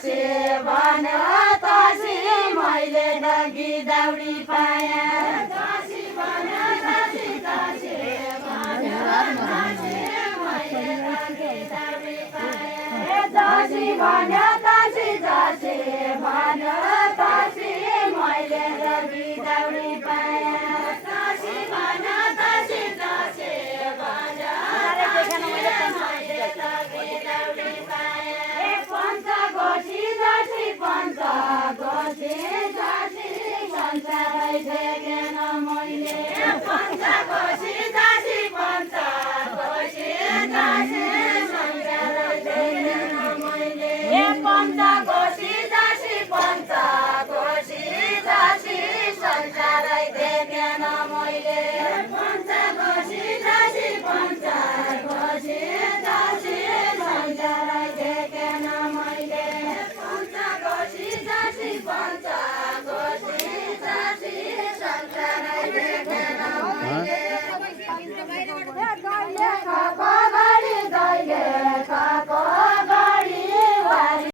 जसे भन तसी मैले डगी दाउडी पाया जसी भन तसी तसी भन तसी मैले डगी दाउडी पाया जसी भन तसी जसी भन तसी मैले डगी